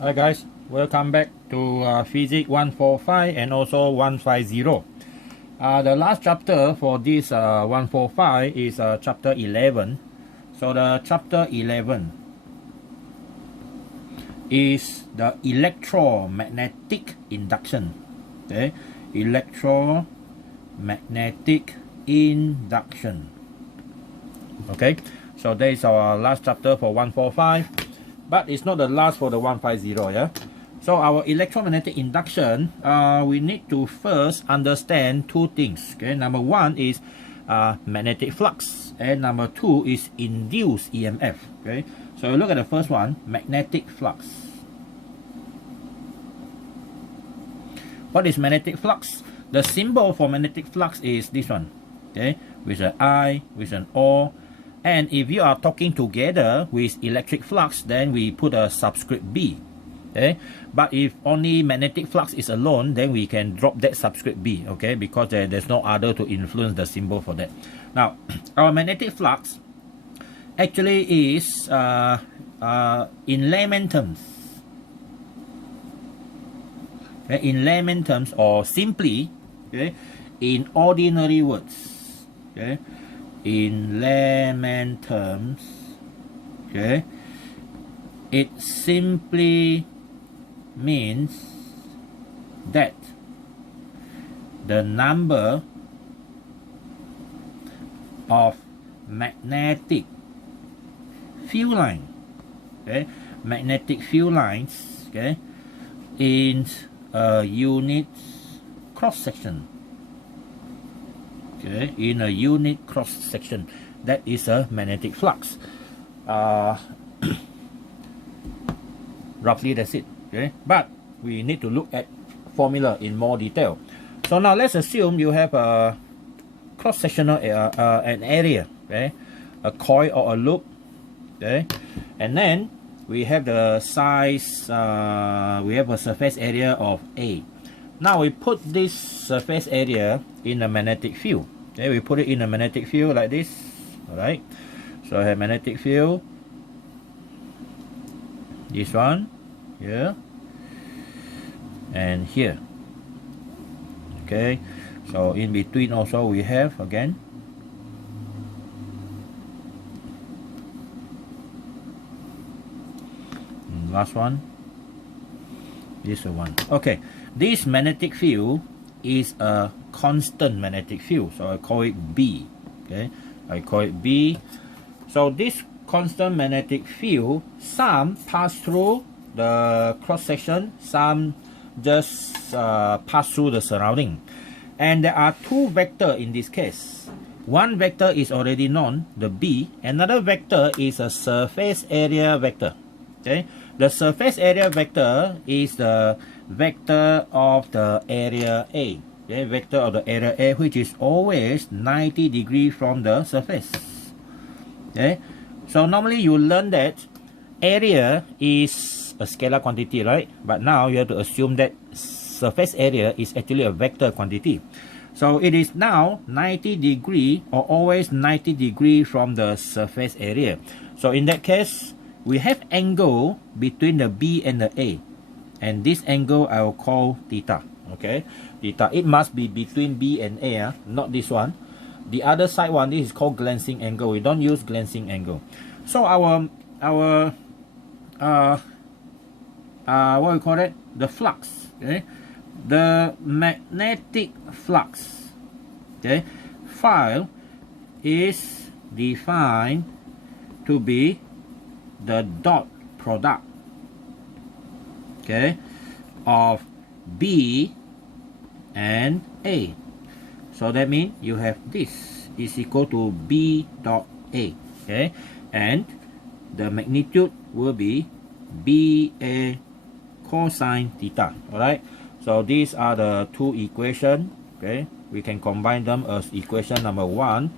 Hi guys, welcome back to Physics 145 and also 150. The last chapter for this 145 is chapter 11. So the chapter 11 is the electromagnetic induction. Okay, electromagnetic induction. Okay, so that is our last chapter for 145. But it's not the last for the 150, yeah? So our electromagnetic induction, we need to first understand two things, okay? Number one is magnetic flux, and number two is induced EMF, okay? So you look at the first one, magnetic flux. What is magnetic flux? The symbol for magnetic flux is this one, okay? With an I, with an O. And if you are talking together with electric flux, then we put a subscript B. Okay? But if only magnetic flux is alone, then we can drop that subscript B, okay? Because there's no other to influence the symbol for that. Now, our magnetic flux actually is, in layman terms, okay? In layman terms, or simply, okay, in ordinary words, okay, in layman terms, okay, it simply means that the number of magnetic field lines, okay, magnetic field lines, okay, in a unit cross section. Okay, in a unit cross section, that is a magnetic flux. Roughly that's it. Okay, but we need to look at formula in more detail. So now let's assume you have a cross sectional an area, okay, a coil or a loop, okay, and then we have the size. We have a surface area of A. Now we put this surface area in a magnetic field. Okay, we put it in a magnetic field like this. Alright. So I have magnetic field. This one here and here. Okay. So in between also we have again and last one. This one. Okay. This magnetic field is a constant magnetic field, so I call it B. Okay, I call it B. So this constant magnetic field, some pass through the cross section, some just pass through the surrounding, and there are two vectors in this case. One vector is already known, the B. Another vector is a surface area vector. Okay, the surface area vector is the vector of the area A. Okay, vector of the area A, which is always 90 degrees from the surface. Okay, so normally you learn that area is a scalar quantity, right? But now you have to assume that surface area is actually a vector quantity. So it is now 90 degrees or always 90 degrees from the surface area. So in that case, we have angle between the B and the A. And this angle I will call theta. Okay, theta. It must be between B and A, not this one. The other side one, this is called glancing angle. We don't use glancing angle. So our what we call it? The flux. Okay, the magnetic flux. Okay, phi is defined to be the dot product, okay, of B and A. So that means you have this is equal to B dot A, okay, and the magnitude will be BA cosine theta. Alright, so these are the two equations. Okay, we can combine them as equation number one.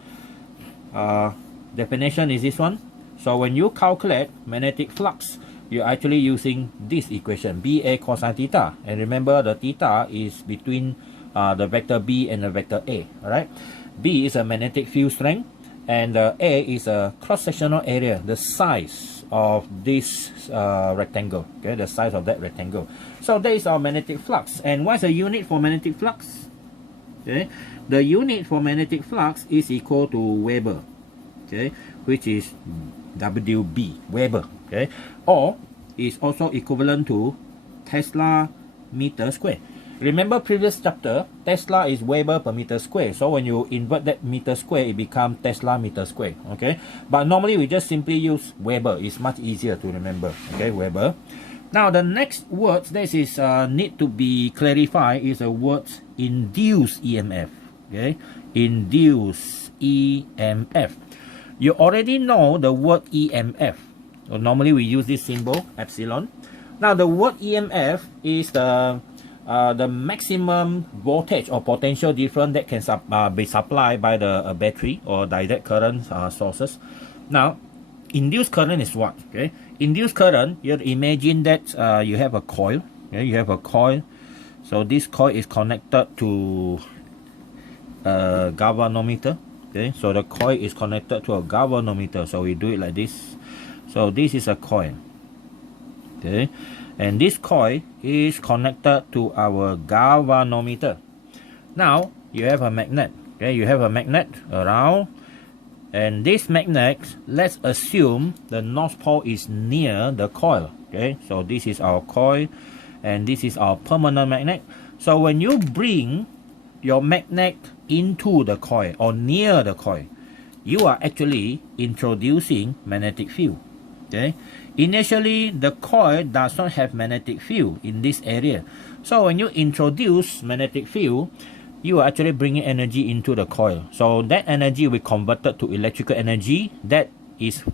Definition is this one. So when you calculate magnetic flux, you're actually using this equation, BA cosine theta. And remember, the theta is between the vector B and the vector A. Alright, B is a magnetic field strength, and A is a cross-sectional area, the size of this rectangle, okay, the size of that rectangle. So that is our magnetic flux. And what's the unit for magnetic flux? Okay, the unit for magnetic flux is equal to Weber, okay, which is WB, Weber, okay, or is also equivalent to Tesla meter square. Remember previous chapter, Tesla is Weber per meter square. So when you invert that meter square, it becomes Tesla meter square. Okay, but normally we just simply use Weber. It's much easier to remember. Okay, Weber. Now the next words that is need to be clarified is the word induced EMF. Okay, induced EMF. You already know the word EMF. So normally we use this symbol epsilon. Now the word EMF is the maximum voltage or potential difference that can be supplied by the battery or direct current sources. Now, induced current is what? Okay, induced current. You imagine that you have a coil. Okay, you have a coil. So this coil is connected to a galvanometer. Okay, so the coil is connected to a galvanometer. So we do it like this. So this is a coil. Okay, and this coil is connected to our galvanometer. Now you have a magnet. Okay, you have a magnet around, and this magnet, let's assume the north pole is near the coil. Okay, so this is our coil, and this is our permanent magnet. So when you bring your magnet into the coil or near the coil, you are actually introducing magnetic field. Okay, initially the coil does not have magnetic field in this area. So when you introduce magnetic field, you are actually bringing energy into the coil. So that energy will be converted to electrical energy that is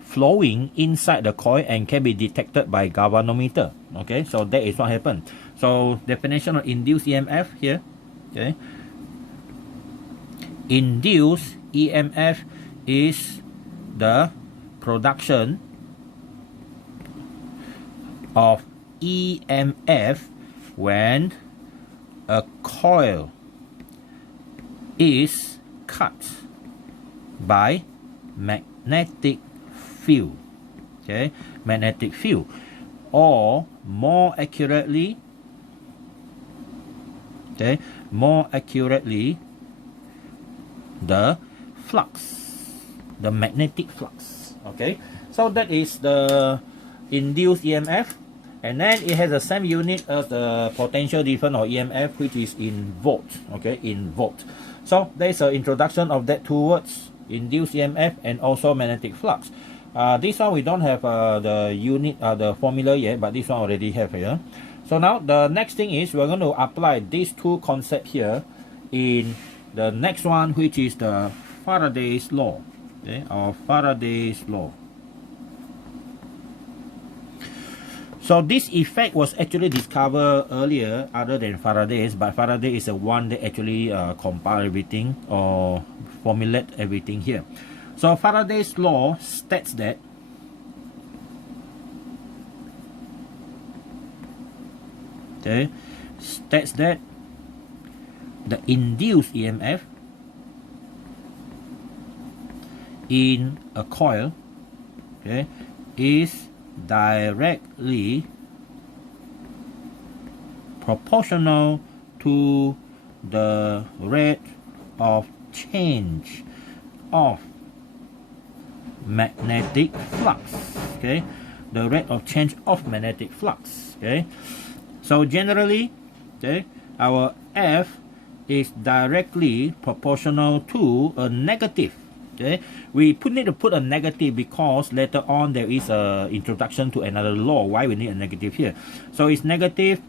flowing inside the coil and can be detected by galvanometer. Okay, so that is what happened. So definition of induced EMF here. Okay, induced EMF is the production of EMF when a coil is cut by magnetic field. Okay, magnetic field, or more accurately, okay, more accurately, the flux, the magnetic flux. Okay, so that is the induced EMF, and then it has the same unit as the potential difference or EMF, which is in volt. Okay, in volt. So there is an introduction of that two words, induced EMF and also magnetic flux. This one we don't have the unit, the formula yet, but this one already have here. So now the next thing is we're going to apply these two concepts here in the next one, which is the Faraday's law. Okay, or Faraday's law. So this effect was actually discovered earlier other than Faraday's, but Faraday is the one that actually compile everything or formulate everything here. So Faraday's law states that the induced EMF in a coil, okay, is directly proportional to the rate of change of magnetic flux. Okay, the rate of change of magnetic flux. Okay, so generally, okay, our F is directly proportional to a negative. Okay, we need to put a negative because later on there is a introduction to another law why we need a negative here. So it's negative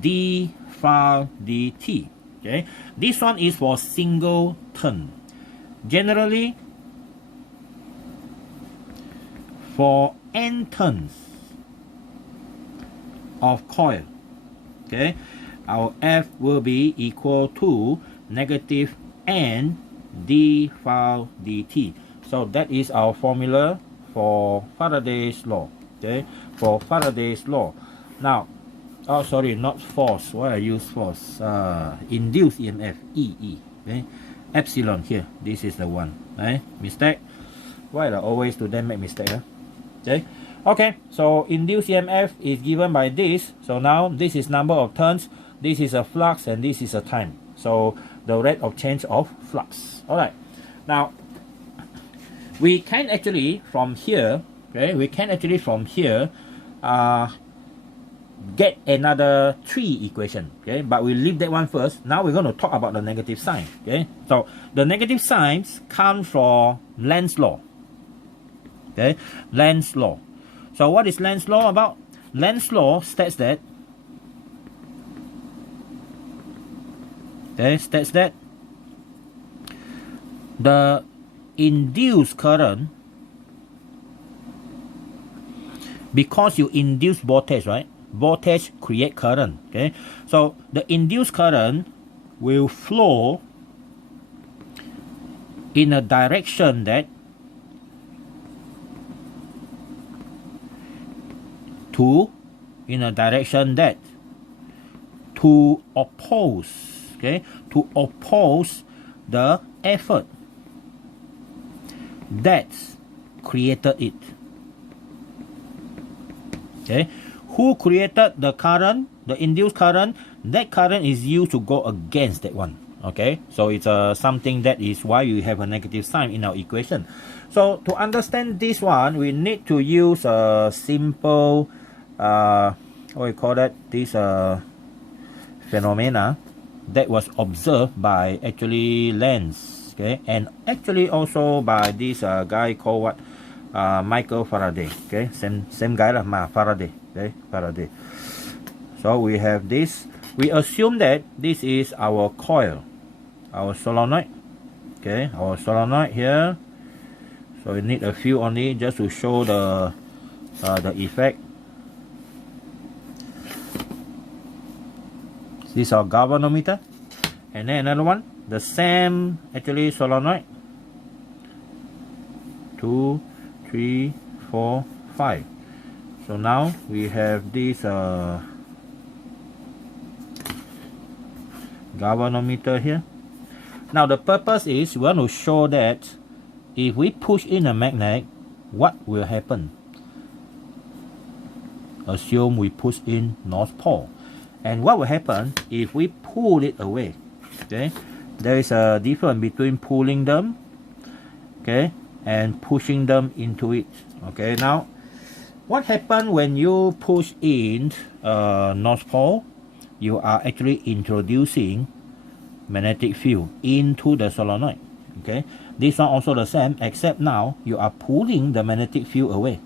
d phi dt. Okay, this one is for single turn. Generally, for n turns of coil, okay, our F will be equal to negative n d phi dt. So that is our formula for Faraday's law. Okay, for Faraday's law. Now, oh sorry, not force. Why I use force? Induced EMF, E. Okay, epsilon here. This is the one. Mistake. Why I always do them make mistake? Okay, so induced EMF is given by this. So now this is number of turns, this is a flux, and this is a time. So the rate of change of flux. All right, now we can actually from here, get another 3 equation, okay, but we leave that one first. Now we're going to talk about the negative sign. Okay, so the negative signs come from Lenz's law. Okay, Lenz's law. So what is Lenz's law about? Lenz's law states that the induced current, because you induce voltage, right? Voltage create current. Okay, so the induced current will flow in a direction that to oppose, okay, to oppose the effort that created it. Okay, who created the current, the induced current? That current is used to go against that one. Okay, so it's something that is why you have a negative sign in our equation. So to understand this one, we need to use a simple what we call that, this phenomena that was observed by actually Lenz, okay, and actually also by this guy called what, Michael Faraday. Okay, same guy lah, Faraday. Okay, Faraday. So we have this. We assume that this is our coil, our solenoid. Okay, our solenoid here. So we need a few only just to show the effect. This is our galvanometer, and then another one, the same actually solenoid. 2, 3, 4, 5. So now we have this galvanometer here. Now the purpose is we want to show that if we push in a magnet, what will happen? Assume we push in North Pole. And what will happen if we pull it away? Okay, there is a difference between pulling them, okay, and pushing them into it. Okay, now what happens when you push in North Pole? You are actually introducing magnetic field into the solenoid. Okay, this one also the same, except now you are pulling the magnetic field away.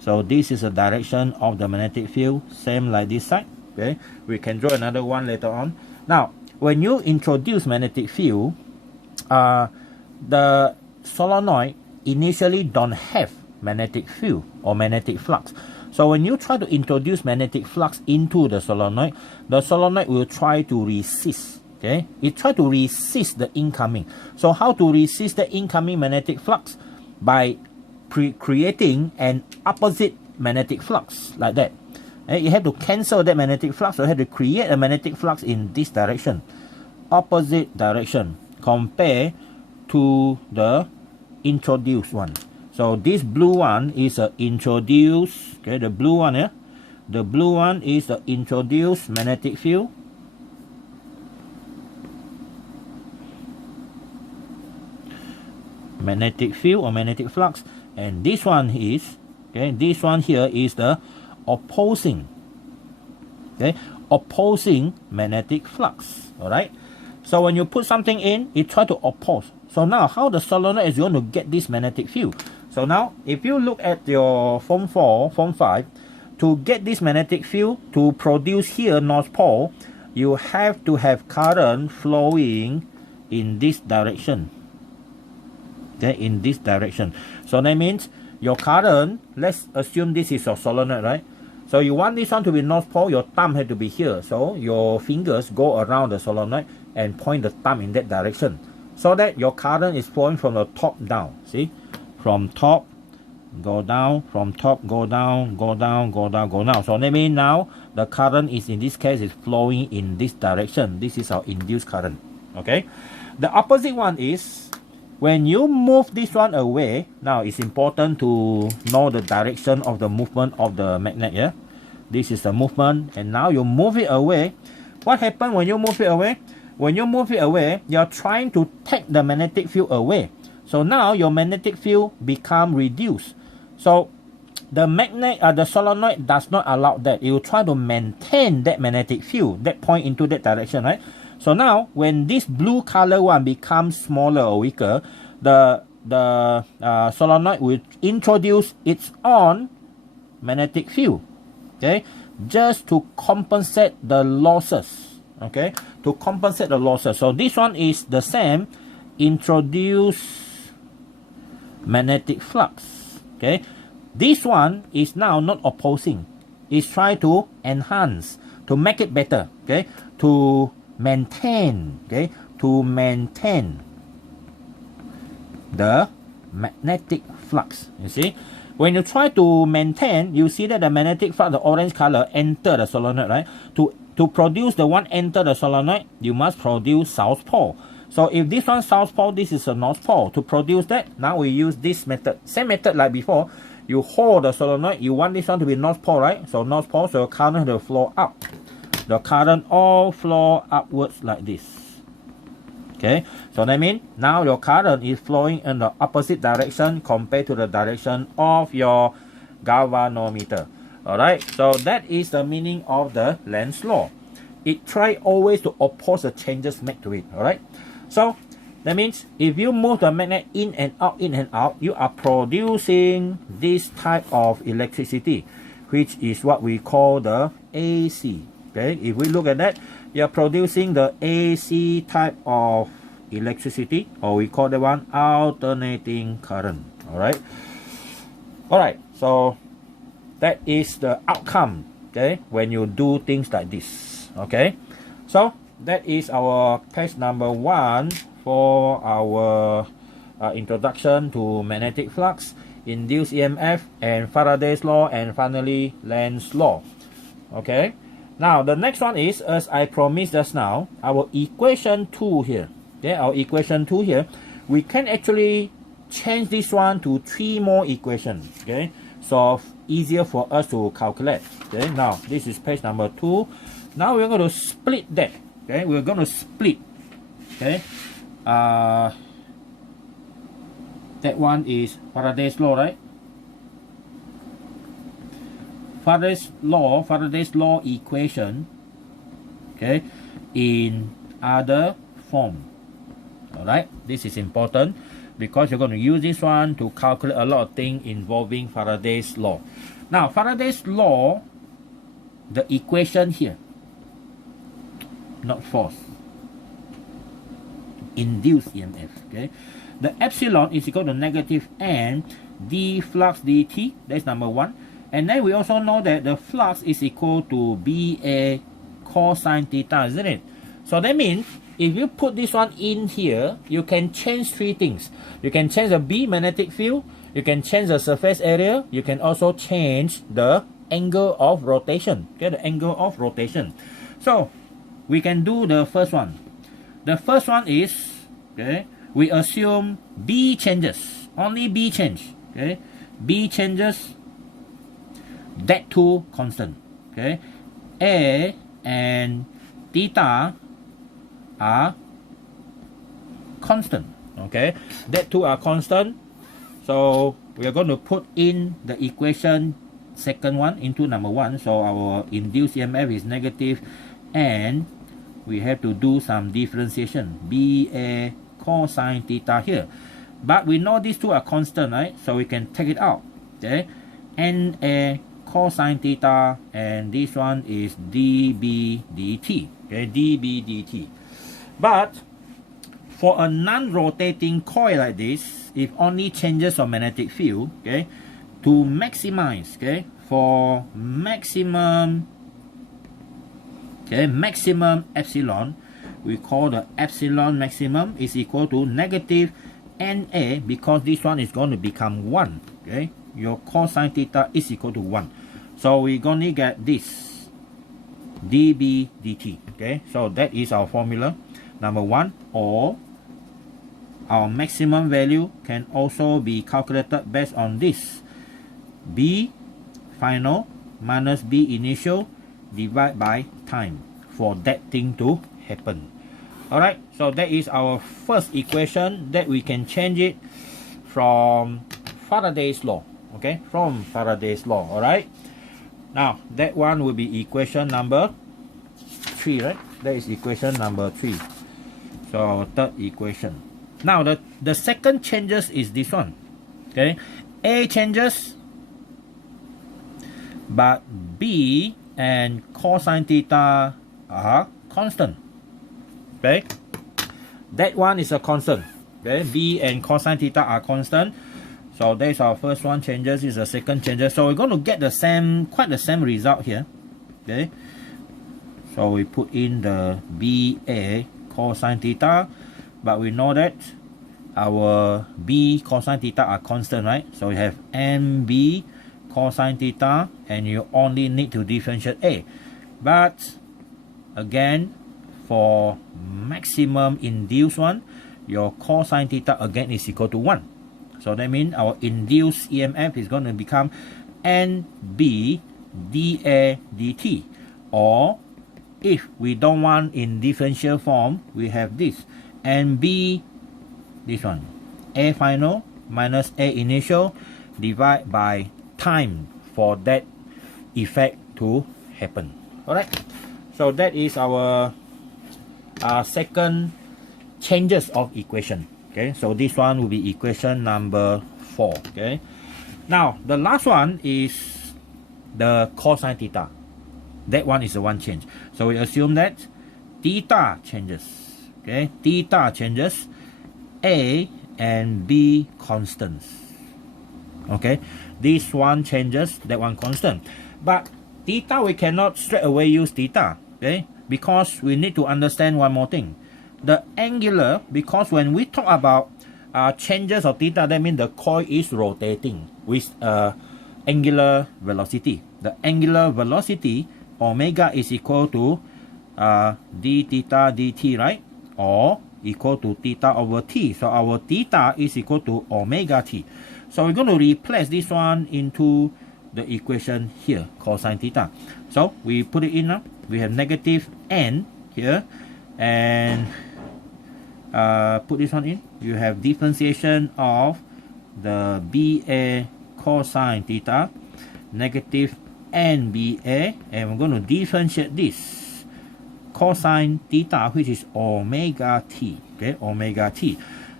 So this is the direction of the magnetic field, same like this side. Okay, we can draw another one later on. Now, when you introduce magnetic field, the solenoid initially don't have magnetic field or magnetic flux. So when you try to introduce magnetic flux into the solenoid will try to resist. Okay, it try to resist the incoming. So how to resist the incoming magnetic flux? By creating an opposite magnetic flux like that. You have to cancel that magnetic flux, so you have to create a magnetic flux in this direction, opposite direction, compared to the introduced one. So this blue one is a introduced, okay, the blue one here, the blue one is the introduced magnetic field. Magnetic field or magnetic flux, and this one is, okay, this one here is the opposing, okay, opposing magnetic flux. All right, so when you put something in, it try to oppose. So now how the solenoid is going to get this magnetic field? So now if you look at your form 4, form 5, to get this magnetic field to produce here North Pole, you have to have current flowing in this direction. Okay, in this direction. So that means your current, let's assume this is your solenoid, right? So you want this one to be North Pole, your thumb had to be here. So your fingers go around the solenoid and point the thumb in that direction, so that your current is flowing from the top down. See? From top, go down, from top, go down, go down, go down, go down. So that means now the current is, in this case, is flowing in this direction. This is our induced current. Okay? The opposite one is when you move this one away, now it's important to know the direction of the movement of the magnet. Yeah, this is the movement, and now you move it away. What happens when you move it away? When you move it away, you're trying to take the magnetic field away. So now your magnetic field become reduced. So the magnet, the solenoid does not allow that. It will try to maintain that magnetic field that point into that direction, right? So now when this blue color one becomes smaller or weaker, the solenoid will introduce its own magnetic field, okay, just to compensate the losses, okay, to compensate the losses. So this one is the same, introduce magnetic flux, okay. This one is now not opposing, it's trying to enhance, to make it better, okay, to maintain, okay, to maintain the magnetic flux. You see, when you try to maintain, you see that the magnetic flux, the orange color, enter the solenoid, right? To produce the one enter the solenoid, you must produce south pole. So if this one south pole, this is a north pole. To produce that, now we use this method, same method like before. You hold the solenoid, you want this one to be north pole, right? So north pole, so current will flow up. The current all flow upwards like this. Okay, so that means now your current is flowing in the opposite direction compared to the direction of your galvanometer. Alright, so that is the meaning of the Lenz's law. It try always to oppose the changes made to it. Alright, so that means if you move the magnet in and out, you are producing this type of electricity, which is what we call the AC. Okay, if we look at that, you are producing the AC type of electricity, or we call that one alternating current. Alright, so that is the outcome, okay, when you do things like this. Okay, so that is our page number 1 for our introduction to magnetic flux, induced EMF, and Faraday's law, and finally Lenz's law. Okay, now the next one is, as I promised just now, our equation 2 here. Okay, our equation 2 here, we can actually change this one to 3 more equations. Okay, so easier for us to calculate. Okay, now this is page number 2. Now we're going to split that. Okay, we're going to split. Okay, that one is Faraday's law, right? Faraday's law equation, okay, in other form. Alright, this is important because you're going to use this one to calculate a lot of things involving Faraday's law. Now, Faraday's law, the equation here, not force, induced EMF, okay, the epsilon is equal to negative n d flux dt. That's number 1. And then we also know that the flux is equal to BA cosine theta, isn't it? So that means if you put this one in here, you can change 3 things. You can change the B magnetic field, you can change the surface area, you can also change the angle of rotation. Okay, the angle of rotation. So we can do the first one. The first one is, okay, we assume B changes, only B change. Okay, B changes, that two constant. Okay, A and theta are constant. Okay, that two are constant. So we are going to put in the equation second one into number 1. So our induced EMF is negative, and we have to do some differentiation, BA cosine theta here. But we know these two are constant, right? So we can take it out. Okay, NA cosine theta, and this one is dB dt. Okay, dB dt. But for a non-rotating coil like this, if only changes of magnetic field, okay, to maximize, okay, for maximum, okay, maximum epsilon, we call the epsilon maximum is equal to negative NA, because this one is going to become 1. Okay, your cosine theta is equal to 1. So we're going to get this dB dt. Okay, so that is our formula number 1, or our maximum value can also be calculated based on this. B final minus B initial divided by time for that thing to happen. Alright, so that is our first equation that we can change it from Faraday's law. Okay, from Faraday's law. Alright, now that one will be equation number 3, right? That is equation number 3. So third equation. Now the second changes is this one. Okay, A changes, but B and cosine theta are constant. Okay, that one is a constant. Okay, B and cosine theta are constant. So that's our first one changes. Is the second changes. So we're going to get the same, quite the same result here. Okay, so we put in the BA cosine theta, but we know that our B cosine theta are constant, right? So we have MB cosine theta, and you only need to differentiate A. But again, for maximum induced one, your cosine theta again is equal to 1. So that means our induced EMF is going to become NB dA dt. Or if we don't want in differential form, we have this NB, this one, A final minus A initial divided by time for that effect to happen. Alright, so that is our second changes of equation. Okay, so this one will be equation number 4. Okay, now the last one is the cosine theta. That one is the one change. So we assume that theta changes. Okay, theta changes, A and B constants. Okay, this one changes, that one constant. But theta, we cannot straight away use theta. Okay, because we need to understand one more thing. The angular, because when we talk about changes of theta, that means the coil is rotating with angular velocity. The angular velocity omega is equal to d theta dt, right? Or equal to theta over t. So our theta is equal to omega t. So we're going to replace this one into the equation here, cosine theta. So we put it in now. We have negative n here, and put this one in. You have differentiation of the BA cosine theta, negative NBA, and we're going to differentiate this cosine theta, which is omega t. Okay, omega t.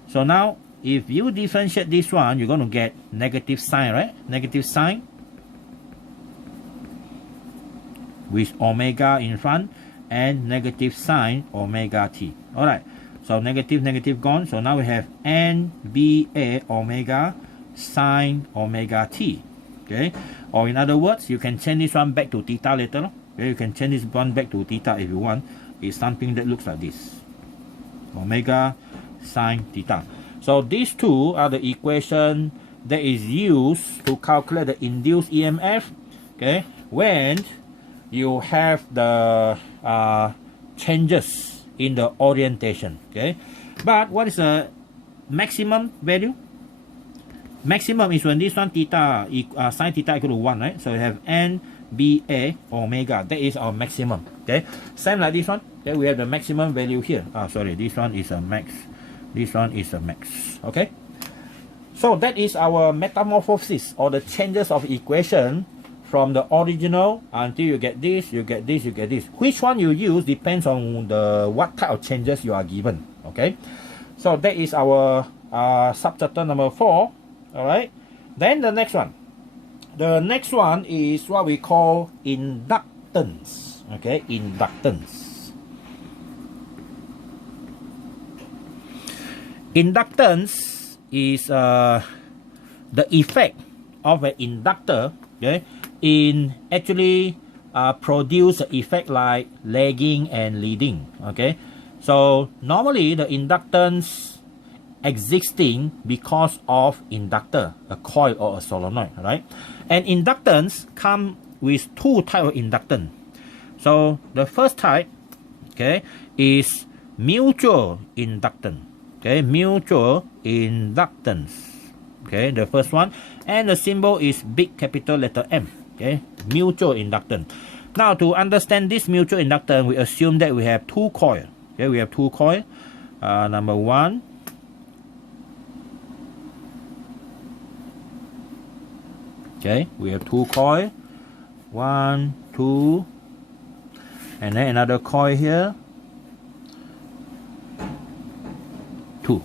So now if you differentiate this one, you're going to get negative sign, right? Negative sign with omega in front, and negative sign omega t. Alright, so negative negative gone. So now we have NBA omega sine omega t. Okay, or in other words, you can change this one back to theta later. Okay, you can change this one back to theta if you want. It's something that looks like this, omega sine theta. So these two are the equation that is used to calculate the induced EMF. Okay, when you have the changes in the orientation. Okay, but what is the maximum value? Maximum is when this one theta sine theta equal to 1, right? So we have NBA omega. That is our maximum. Okay, same like this one. Okay, we have the maximum value here. Sorry, this one is a max. This one is a max. Okay, so that is our metamorphosis, or the changes of equation from the original until you get this, you get this, you get this. Which one you use depends on the what type of changes you are given. Okay, so that is our subchapter number 4. All right, then the next one. The next one is what we call inductance. Okay, inductance. Inductance is the effect of an inductor, okay, in actually produce an effect like lagging and leading. Okay, so normally the inductance existing because of inductor, a coil or a solenoid, right? And inductance come with two types of inductance. So the first type, okay, is mutual inductance. Okay, mutual inductance. Okay, the first one, and the symbol is big capital letter M. Okay, mutual inductance. Now, to understand this mutual inductance, we assume that we have two coils. Okay, we have two coils. Number one. Okay, we have two coils. 1, 2, and then another coil here. 2.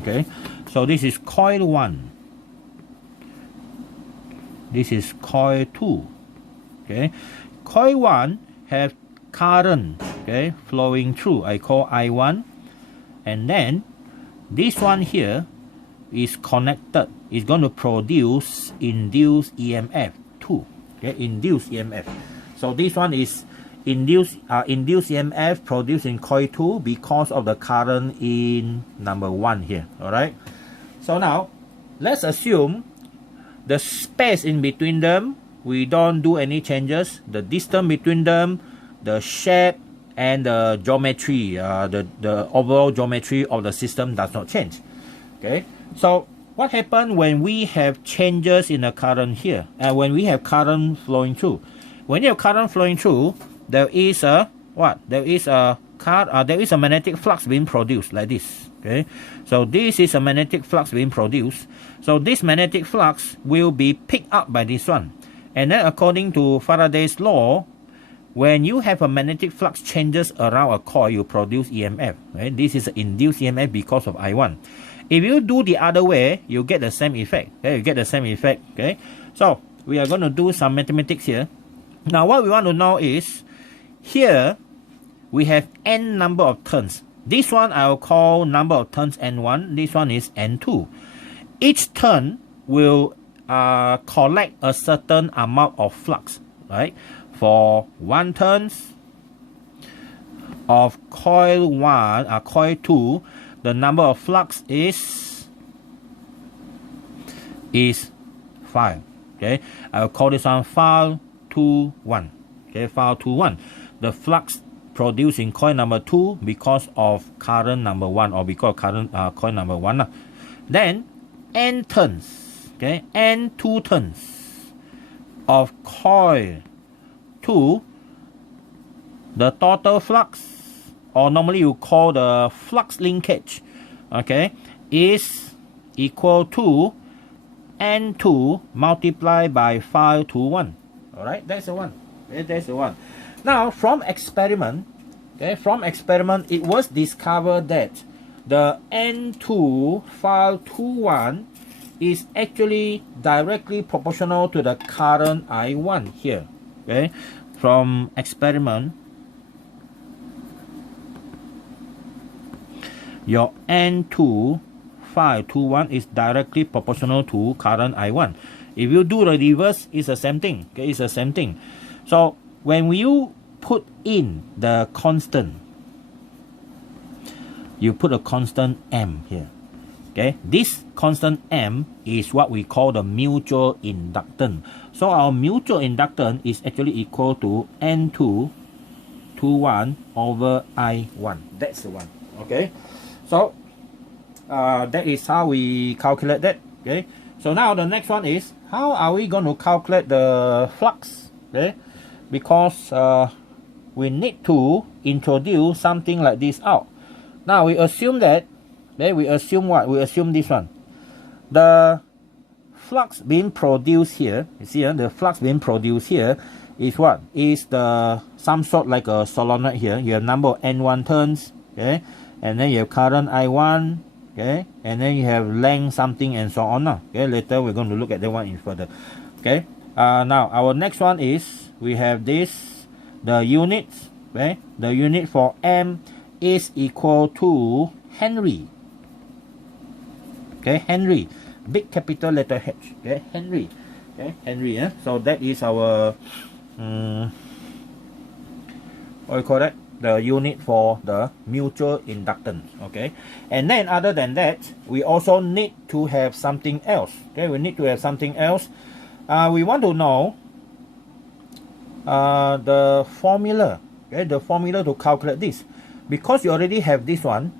Okay, so this is coil 1. This is coil 2. Okay, coil 1 have current, okay, flowing through. I call I1, and then this one here is connected. It's going to produce induced EMF 2. Okay, induced EMF. So this one is induced EMF produced in coil 2 because of the current in number 1 here. Alright, so now let's assume the space in between them, we don't do any changes. The distance between them, the shape and the geometry, the overall geometry of the system does not change. Okay, so what happens when we have changes in the current here, and when we have current flowing through? When you have current flowing through, there is a what? There is a magnetic flux being produced like this. Okay, so this is a magnetic flux being produced. So this magnetic flux will be picked up by this one, and then according to Faraday's law, when you have a magnetic flux changes around a coil, you produce EMF. Right? This is an induced EMF because of I1. If you do the other way, you get the same effect. Okay, you get the same effect. Okay, so we are going to do some mathematics here. Now, what we want to know is here we have n number of turns. This one I'll call number of turns n1. This one is n2. Each turn will collect a certain amount of flux, right? For 1 turns of coil 1, coil 2, the number of flux is 5. Okay, I'll call this one phi 2 1. Okay, phi 2 1. The flux produced in coil number 2 because of current number 1, or because of current coil number 1. Then n turns, okay, n 2 turns of coil 2, the total flux, or normally you call the flux linkage, okay, is equal to n2 multiplied by phi 2 1. Alright, that's the one. Okay, that's the one. Now, from experiment, okay, it was discovered that the n2 phi 2 1 is actually directly proportional to the current I1 here. Okay, from experiment, your n2 phi 2 1 is directly proportional to current I1. If you do the reverse, it's the same thing. Okay, it's the same thing. So when you put in the constant, you put a constant M here. Okay, this constant M is what we call the mutual inductance. So our mutual inductance is actually equal to N2 1 over I1. That's the one. Okay, so that is how we calculate that. Okay, so now the next one is, how are we going to calculate the flux? Okay, because we need to introduce something like this out. Now we assume that, okay, we assume what? We assume this one. The flux being produced here, you see, the flux being produced here is what? Is the some sort like a solenoid here. You have number of N1 turns, okay, and then you have current I1, okay, and then you have length something and so on. Okay, later we're going to look at that one in further. Okay, now our next one is, we have this, the units, okay, the unit for M is equal to Henry. Okay, Henry, big capital letter H. Okay, Henry. Okay, Henry. Yeah. So that is our what we call that? The unit for the mutual inductance. Okay, and then other than that, we also need to have something else. Okay, we need to have something else. We want to know the formula. Okay, the formula to calculate this. Because you already have this one,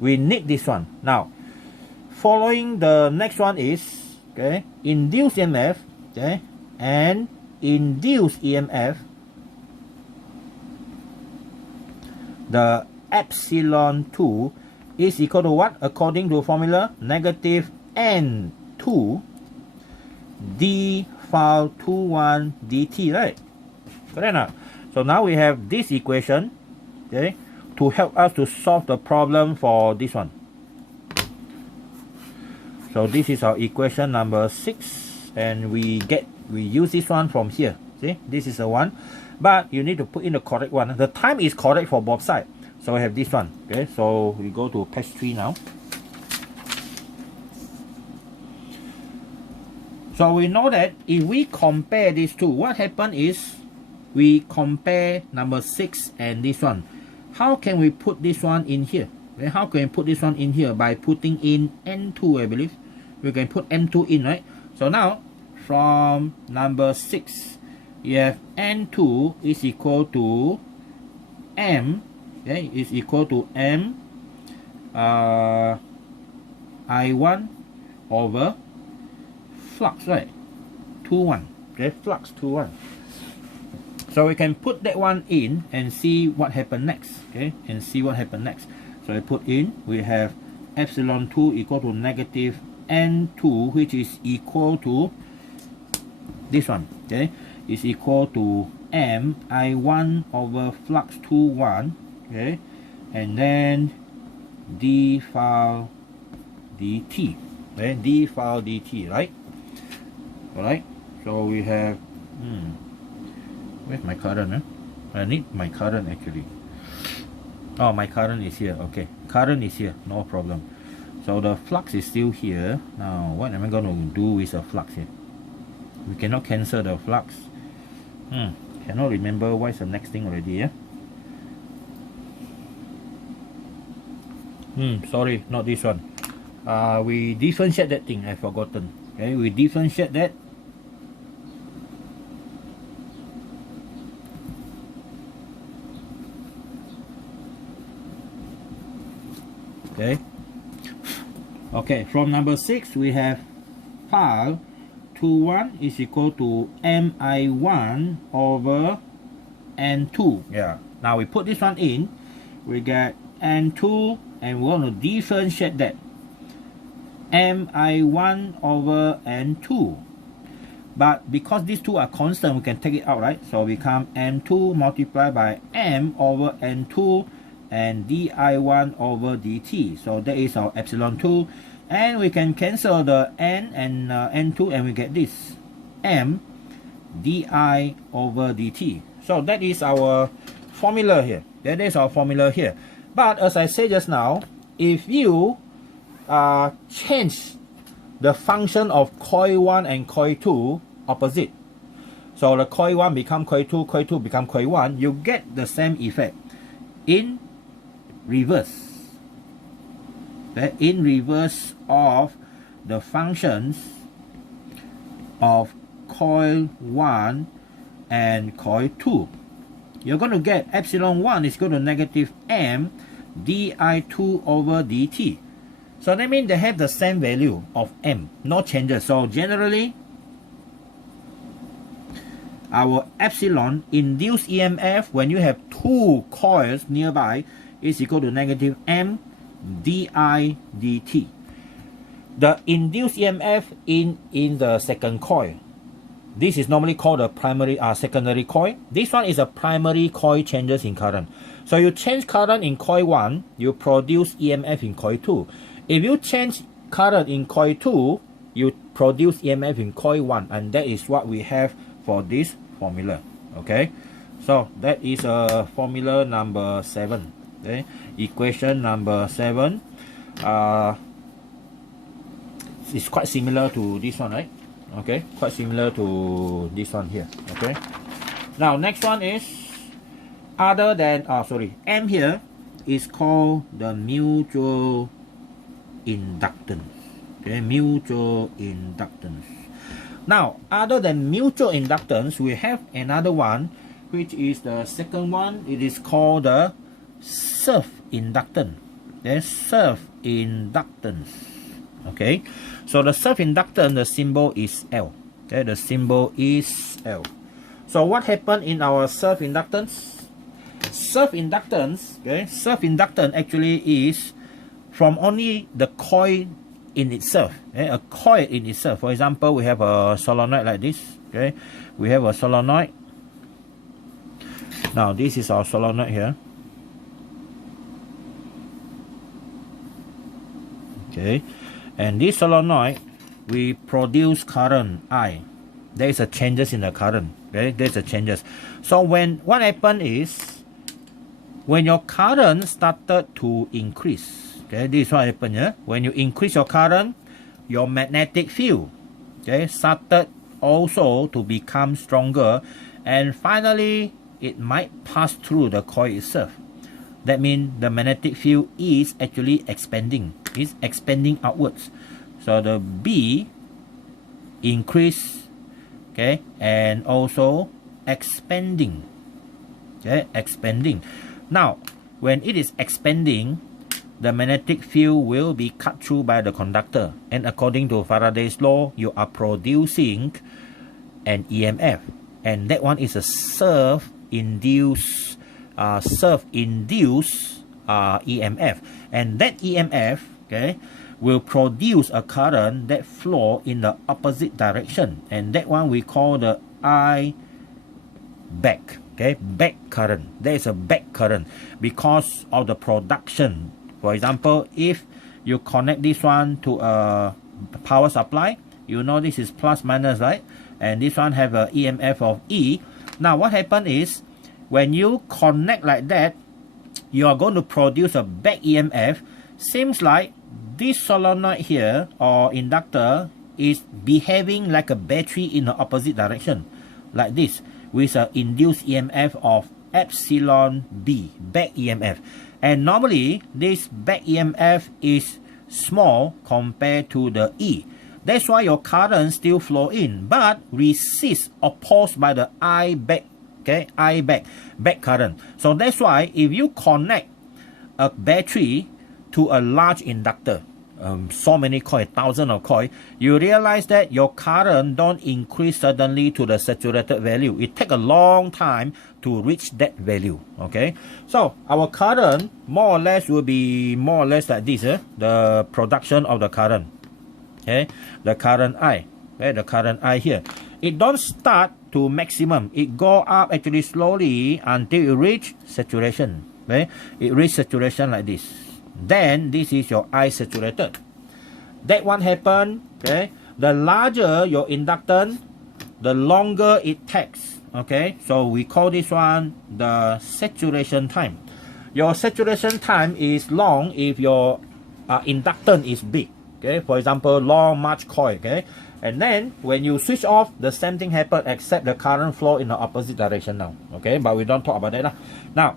We need this one. Now, following the next one is, okay, induced EMF, okay, and induced EMF, the epsilon 2 is equal to what? According to formula, negative N2 d phi 21 dt, right? Correct now. So now we have this equation, okay, to help us to solve the problem for this one. So this is our equation number 6, and we use this one from here. See, this is the one, but you need to put in the correct one. The time is correct for both sides. So we have this one. Okay, so we go to page 3 now. So we know that if we compare these two, what happened is we compare number 6 and this one. How can we put this one in here? Okay, how can we put this one in here? By putting in N2, I believe. We can put N2 in, right? So now, from number 6, you have N2 is equal to M, okay, is equal to M I1 over flux, right? 21, okay, flux 21. So we can put that one in and see what happened next, okay, and see what happened next. So I put in, we have epsilon 2 equal to negative N2, which is equal to this one, okay, is equal to M I1 over flux 21, okay, and then d phi dt, okay, d phi dt, right? Alright, so we have, where's my current? I need my current actually. Oh, my current is here. Okay, current is here, no problem. So the flux is still here. Now, what am I going to do with the flux here? We cannot cancel the flux. Cannot remember what's the next thing already, yeah? Sorry, not this one. We differentiate that thing, I've forgotten. Okay, we differentiate that. Okay. Okay, from number 6, we have phi 21 is equal to Mi1 over N2. Yeah. Now we put this one in, we get N2, and we want to differentiate that. Mi1 over N2. But because these two are constant, we can take it out, right? So become M2 multiplied by M over N2 and di1 over dt. So that is our epsilon 2. And we can cancel the n and n2, and we get this m di over dt. So that is our formula here. That is our formula here. But as I said just now, if you change the function of coil 1 and coil 2 opposite, so the coil 1 become coil 2 become coil 1, you get the same effect in reverse. In reverse of the functions of coil 1 and coil 2. You're going to get epsilon 1 is equal to negative m di2 over dt. So that means they have the same value of m, no changes. So generally, our epsilon induced EMF when you have two coils nearby is equal to negative m di dt. The induced EMF in the second coil, this is normally called a primary secondary coil. This one is a primary coil changes in current. So you change current in coil 1, you produce EMF in coil 2. If you change current in coil 2, you produce EMF in coil 1, and that is what we have for this formula. Okay, so that is formula number 7. Okay, equation number 7 is quite similar to this one, right? Okay, quite similar to this one here. Okay, now next one is other than M here is called the mutual inductance. Okay, mutual inductance. Now, other than mutual inductance, we have another one, which is the second one. It is called the self-inductance. then self-inductance. Okay, so the self-inductance, the symbol is L. Okay, the symbol is L. So what happened in our self-inductance? Self-inductance, okay, self-inductance actually is from only the coil in itself. Okay? A coil in itself. For example, we have a solenoid like this. Okay, we have a solenoid. Now this is our solenoid here. Okay, and this solenoid, we produce current I. There is a changes in the current. Okay, there's a changes. So when what happened is, when your current started to increase, okay, this is what happened here. When you increase your current, your magnetic field, okay, started also to become stronger, and finally it might pass through the coil itself. That means the magnetic field is actually expanding. It's expanding outwards. So the B increase, okay, and also expanding. Okay, expanding. Now, when it is expanding, the magnetic field will be cut through by the conductor. And according to Faraday's law, you are producing an EMF. And that one is a self-induced EMF. And that EMF, okay, will produce a current that flow in the opposite direction. And that one we call the I back. Okay, back current. There is a back current because of the production. For example, if you connect this one to a power supply, you know this is plus minus, right? And this one have a EMF of E. Now what happens is, when you connect like that, you are going to produce a back EMF. Seems like this solenoid here or inductor is behaving like a battery in the opposite direction, like this, with an induced EMF of epsilon B, back EMF. And normally, this back EMF is small compared to the E. That's why your current still flow in, but resist, opposed by the I back, okay, I back current. So that's why if you connect a battery to a large inductor, so many coils, thousands of coils, you realize that your current don't increase suddenly to the saturated value. It takes a long time to reach that value. Okay, so our current more or less will be more or less like this. The production of the current, okay, the current I, okay, the current I here. It don't start to maximum. It go up actually slowly until it reach saturation. Okay, it reach saturation like this. Then this is your I saturated. That one happen, okay, the larger your inductance, the longer it takes. Okay, so we call this one the saturation time. Your saturation time is long if your inductance is big. Okay, for example, long much coil. Okay, and then when you switch off, the same thing happen except the current flow in the opposite direction now. Okay, but we don't talk about that now.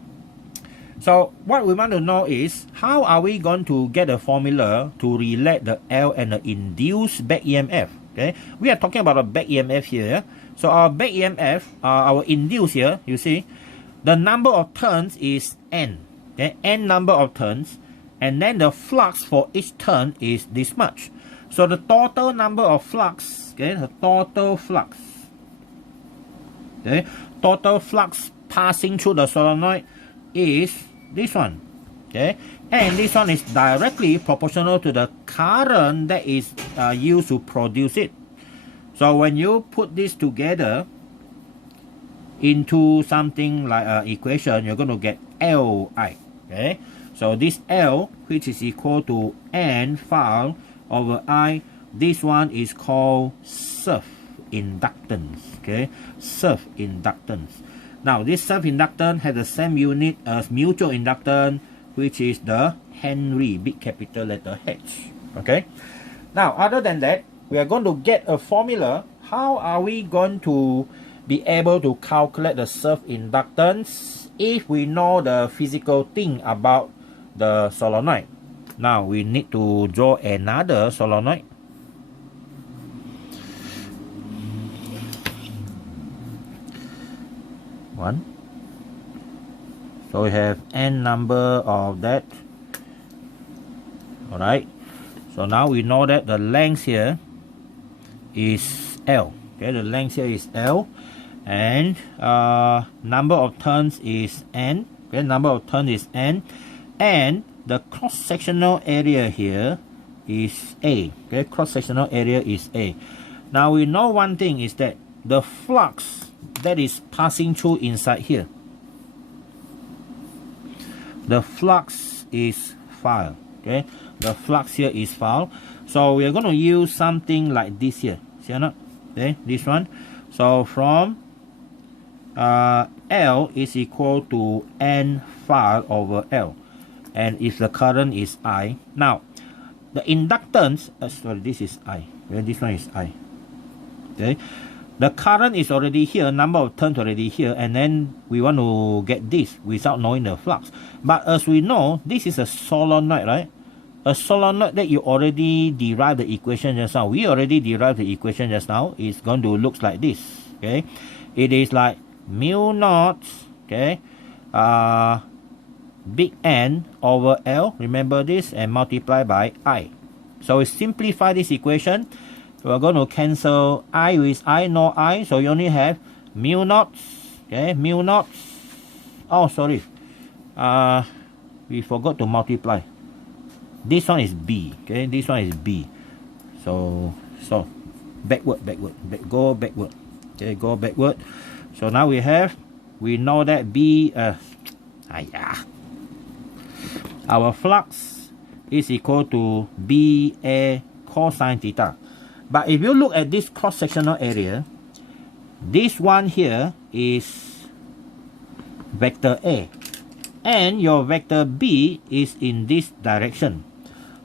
So what we want to know is, how are we going to get a formula to relate the L and the induced back EMF? Okay, we are talking about a back EMF here. So our back EMF, our induced here, you see, the number of turns is N. Okay, N number of turns, and then the flux for each turn is this much. So the total number of flux, okay, the total flux, okay, total flux passing through the solenoid is this one. Okay, and this one is directly proportional to the current that is used to produce it. So when you put this together into something like an equation, you're going to get Li. Okay, so this L, which is equal to N phi over I, this one is called self-inductance. Okay, self-inductance. Now this self-inductance has the same unit as mutual inductance, which is the Henry, big capital letter H. Okay, now other than that, we are going to get a formula. How are we going to be able to calculate the self-inductance if we know the physical thing about the solenoid? Now we need to draw another solenoid. One. So we have N number of that All right. So now we know that the length here is L. Okay, the length here is L, and number of turns is N. Okay, number of turns is N, and the cross-sectional area here is A. Okay, cross-sectional area is A. Now we know one thing is that the flux that is passing through inside here, the flux is phi. Okay, the flux here is phi. So we are going to use something like this here. See or not? Okay, this one. So from L is equal to N phi over L, and if the current is I. Now the inductance, sorry, this is I. Okay, this one is I. Okay, the current is already here, number of turns already here, and then we want to get this without knowing the flux. But as we know, this is a solenoid, right? A solenoid that you already derived the equation just now. We already derived the equation just now. It's going to look like this. Okay, it is like mu naught, okay, big N over L. Remember this, and multiply by I. So we simplify this equation. We're going to cancel I with I, no I. So you only have mu naught. Okay, mu naught. Oh, sorry. We forgot to multiply. This one is B. Okay, this one is B. So backward. Go backward. Okay, go backward. So now we know that B, our flux is equal to BA cosine theta. But if you look at this cross-sectional area, this one here is vector A, and your vector B is in this direction.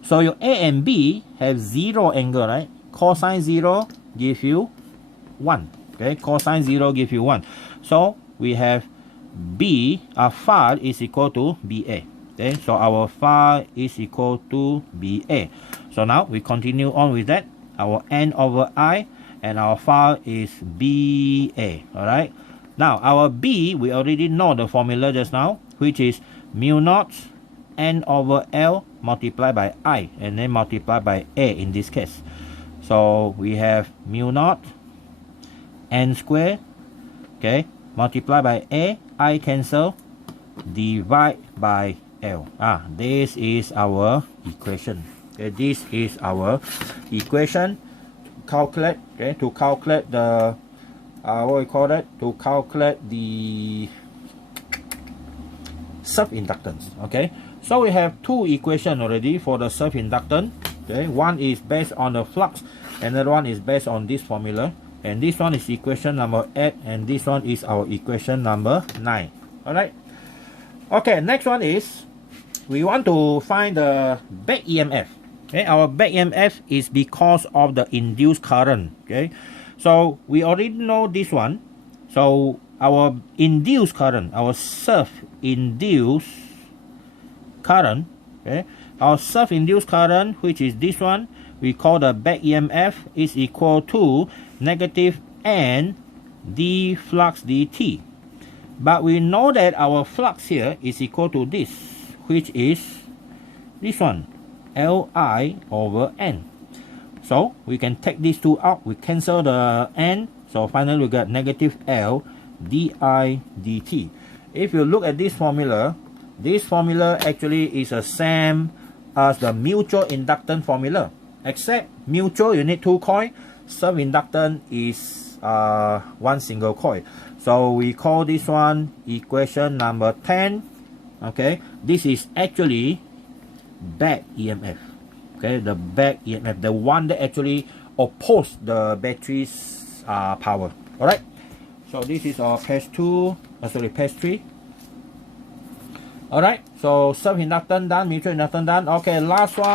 So your A and B have 0 angle, right? Cosine 0 give you 1. Okay, cosine 0 give you 1. So we have B, phi is equal to BA. Okay, so our phi is equal to BA. So now we continue on with that. Our N over I, and our phi is BA. Alright. Now our B, we already know the formula just now, which is mu naught N over L multiplied by I, and then multiplied by A in this case. So we have mu naught N square, okay, multiplied by A, I cancel, divide by L. This is our equation. Okay, this is our equation. Calculate, okay, to calculate the what we call that, to calculate the self-inductance. Okay, so we have two equations already for the self-inductance. Okay, one is based on the flux, another one is based on this formula, and this one is equation number 8, and this one is our equation number 9. All right. Okay, next one is we want to find the back EMF. Okay, our back EMF is because of the induced current. Okay, so we already know this one. So our induced current, our self-induced current, okay, our self-induced current, which is this one, we call the back EMF, is equal to negative N d flux dt. But we know that our flux here is equal to this, which is this one, Li over N. So we can take these two out, we cancel the N, so finally we get negative L di dt. If you look at this formula actually is the same as the mutual inductance formula, except mutual you need two coils, self-inductance is one single coil. So we call this one equation number 10. Okay, this is actually back EMF. Okay, the back EMF, the one that actually opposes the battery's power. All right. So this is our page 2. Page 3. All right. So self-inductance done, mutual inductance done. Okay, last one.